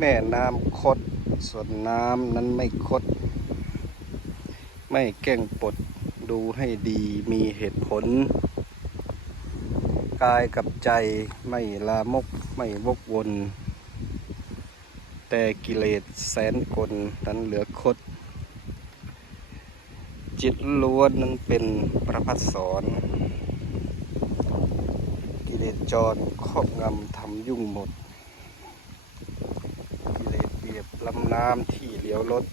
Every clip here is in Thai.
แม่น้ำคด ส่วนน้ำนั้นไม่คด ไม่แกล้งปดดูให้ดีมีเหตุผล กายกับใจไม่ลามกไม่วกวน แต่กิเลสแสนกลนั้นเหลือคด จิตล้วนนั้นเป็นประพัดสอนกิเลสจรครอบงำทำยุ่งหมด กิเลสเปรียบ ลำน้ำที่เลี้ยวรถ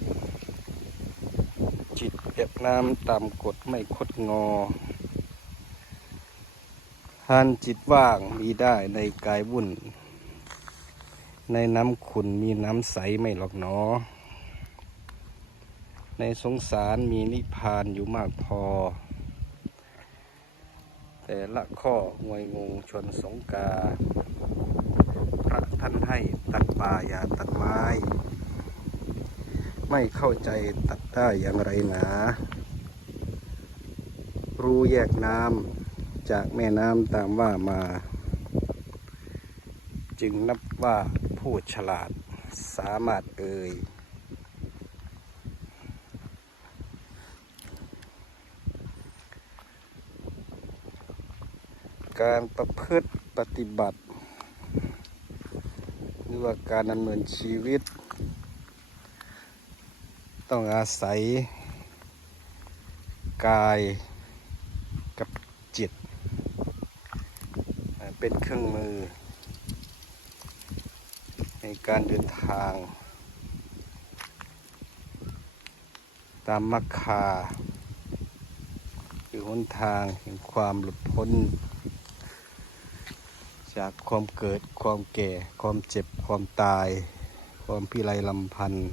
จิตเปียบน้ำตามกฎไม่คดงอหานจิตว่างมีได้ในกายวุ่น ในน้ำขุนมีน้ำใสไม่หรอกหนอ ในสงสารมีนิพพานอยู่มากพอ แต่ละข้องวยงงชนสงกา พระท่านให้ตัดป่าอย่าตัดไม้ ไม่เข้าใจตัดได้อย่างไรหนา รู้แยกน้ำจากแม่น้ำตามว่ามา จึงนับว่าผู้ฉลาดสามารถเอ่ยการประพฤติปฏิบัติ หรือว่าการดำเนินชีวิต ต้องอาศัย กายกับจิต เป็นเครื่องมือ ในการเดินทาง ตามมรรคา คือหนทางแห่งความหลุดพ้น จากความเกิดความแก่ ความเจ็บความตาย ความพิไรลำพันธ์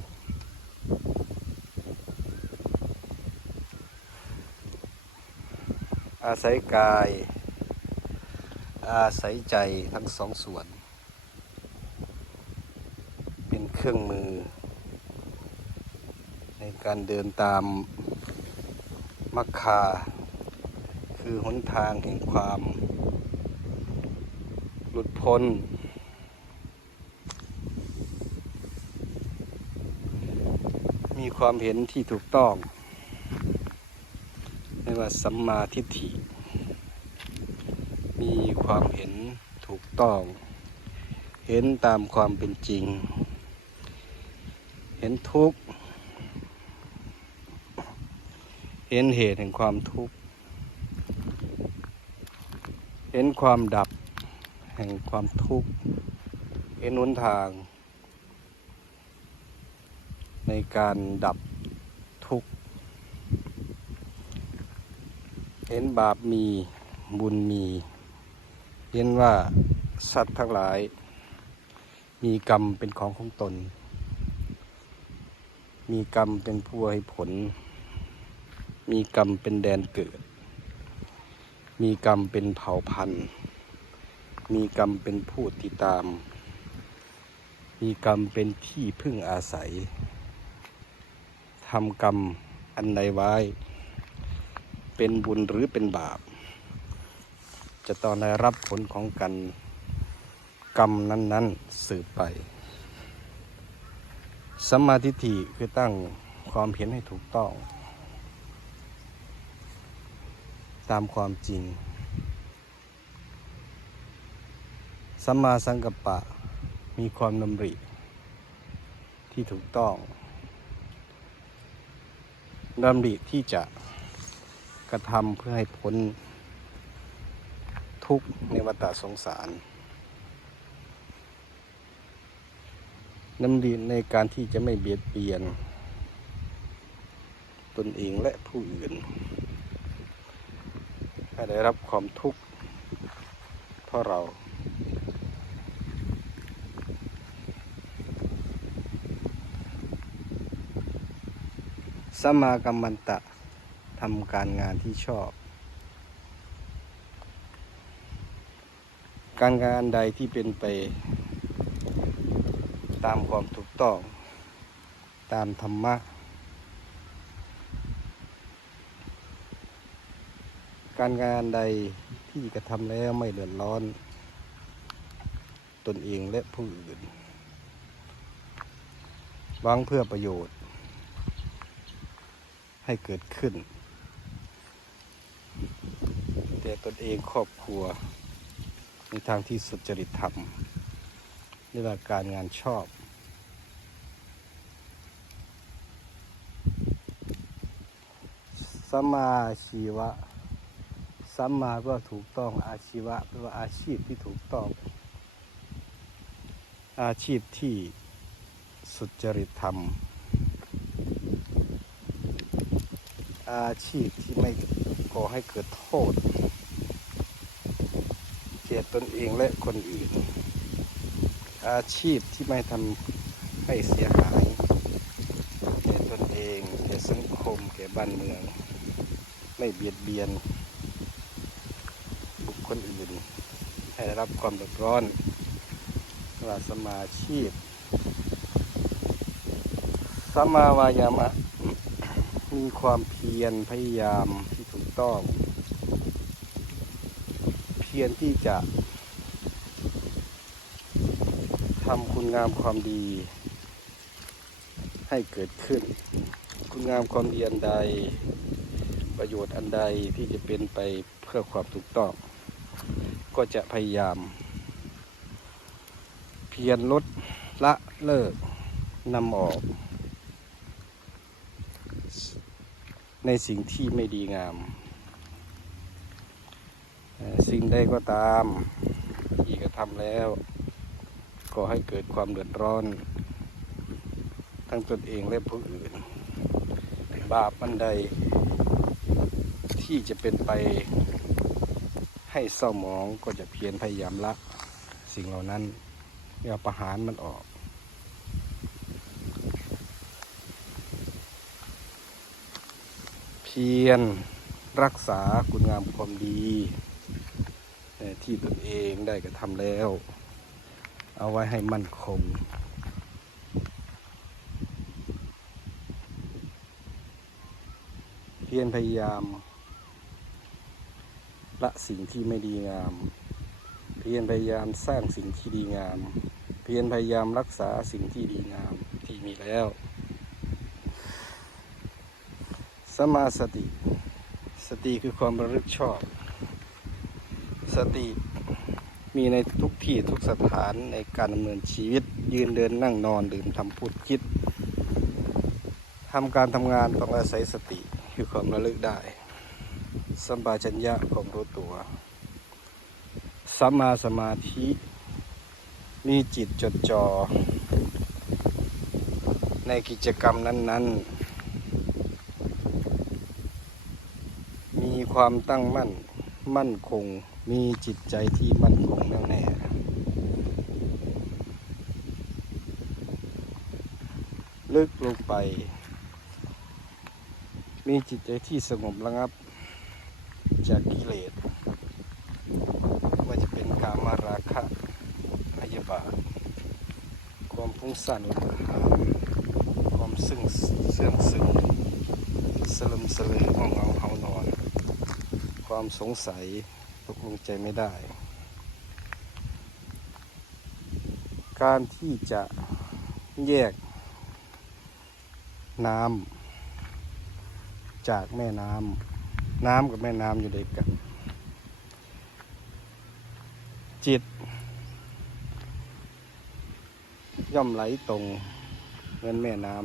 อาศัยกาย อาศัยใจทั้งสองส่วน เป็นเครื่องมือ ในการเดินตามมัคคา คือหนทางแห่งความ หลุดพ้น มีความเห็นที่ถูกต้อง ไม่ว่าสัมมาทิฏฐิ มีความเห็นถูกต้อง เห็นตามความเป็นจริง เห็นทุกข์ เห็นเหตุแห่งความทุกข์ เห็นความดับแห่งความทุกข์ เห็นหนทาง ในการดับทุกข์ เห็นบาปมีบุญมี เห็นว่าสัตว์ทั้งหลาย มีกรรมเป็นของของตน มีกรรมเป็นผู้ให้ผล มีกรรมเป็นแดนเกิด มีกรรมเป็นเผ่าพันธุ์ มีกรรมเป็นผู้ติดตาม มีกรรมเป็นที่พึ่งอาศัยทำกรรมอันใดไว้ เป็นบุญหรือเป็นบาป จะต้องได้รับผลของกันกรรมนั้น ๆ สืบไปสัมมาทิฏฐิคือตั้งความเห็นให้ถูกต้อง ตามความจริงสัมมาสังกัปปะมีความดำริ ที่ถูกต้องดำริที่จะ กระทำเพื่อให้พ้นทุกข์ในวัฏสงสารดำริในการที่จะไม่เบียดเบียน ตนเองและผู้อื่นให้ได้รับความทุกข์เพราะเราสมากรรมันตะ ทำการงานที่ชอบ การงานใดที่เป็นไป ตามความถูกต้อง ตามธรรมะ การงานใดที่กระทำแล้วไม่เดือดร้อน ตนเองและผู้อื่นหวังเพื่อประโยชน์ ให้เกิดขึ้น แต่ตนเองครอบครัว ในทางที่สุจริตธรรมในหลักการงานชอบ สัมมาอาชีวะ สัมมาก็ถูกต้องอาชีวะแปลว่าอาชีพที่ถูกต้อง อาชีพที่สุจริตธรรม อาชีพที่ไม่ ก่อให้เกิดโทษแก่ตนเองและคนอื่น อาชีพที่ไม่ทำให้เสียหายแก่ตนเองแก่สังคมแก่บ้านเมือง ไม่เบียดเบียน บุคคลอื่น ให้ได้รับความเดือดร้อนว่าสมาชีพสัมมาวายามะมีความเพียรพยายาม ต้อง เพียรที่จะทำคุณงามความดี ให้เกิดขึ้น คุณงามความดีอันใด ประโยชน์อันใดที่จะเป็นไปเพื่อความถูกต้อง ก็จะพยายาม เพียรลดละเลิกนำออก ในสิ่งที่ไม่ดีงาม สิ่งใดก็ตามที่กระทำแล้ว ก็ให้เกิดความเดือดร้อน ทั้งตนเองและผู้อื่น บาปอันใด ที่จะเป็นไปให้เศร้าหมองก็จะเพียรพยายามละสิ่งเหล่านั้นเพื่อประหารมันออกเพียรรักษาคุณงามความดี ที่ตนเองได้กระทำแล้ว เอาไว้ให้มั่นคงเพียรพยายาม ละสิ่งที่ไม่ดีงาม เพียรพยายามสร้างสิ่งที่ดีงาม เพียรพยายามรักษาสิ่งที่ดีงามที่มีแล้วสมาสติ สติคือความระลึกชอบ ติ มีในทุกที่ทุกสถานในการดำเนินชีวิต ยืนเดินนั่งนอนดื่มทำพูดคิดทำการทำงานต้องอาศัยสติคือความระลึกได้ สัมปชัญญะความรู้ตัวสัมมาสมาธิ มีจิตจดจ่อในกิจกรรมนั้น ๆ มีความตั้งมั่นมั่นคง มีจิตใจที่มั่นคงแน่วแน่ลึกลงไป มีจิตใจที่สงบระงับ จากกิเลสไม่ว่าจะเป็นกามาราคะพยบาความฟุ้งซ่นความซึ่งเสื่องซึมสลึมสลือง่วงเงาเหานอน ความสงสัย ตกลงใจไม่ได้ การที่จะแยกน้ำจากแม่น้ำน้ำกับแม่น้ำอยู่ด้วยกัน จิต ย่อมไหลตรงเหมือนแม่น้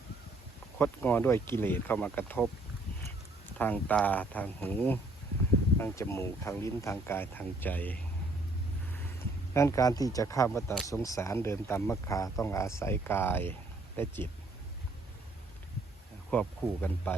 ำคดงอด้วยกิเลสเข้ามากระทบทางตาทางหู ทางจมูกทางลิ้นทางกายทางใจดังนั้นการที่จะข้ามวัฏสงสารเดินตามมรรคาต้องอาศัยกายและจิต ควบคู่กันไป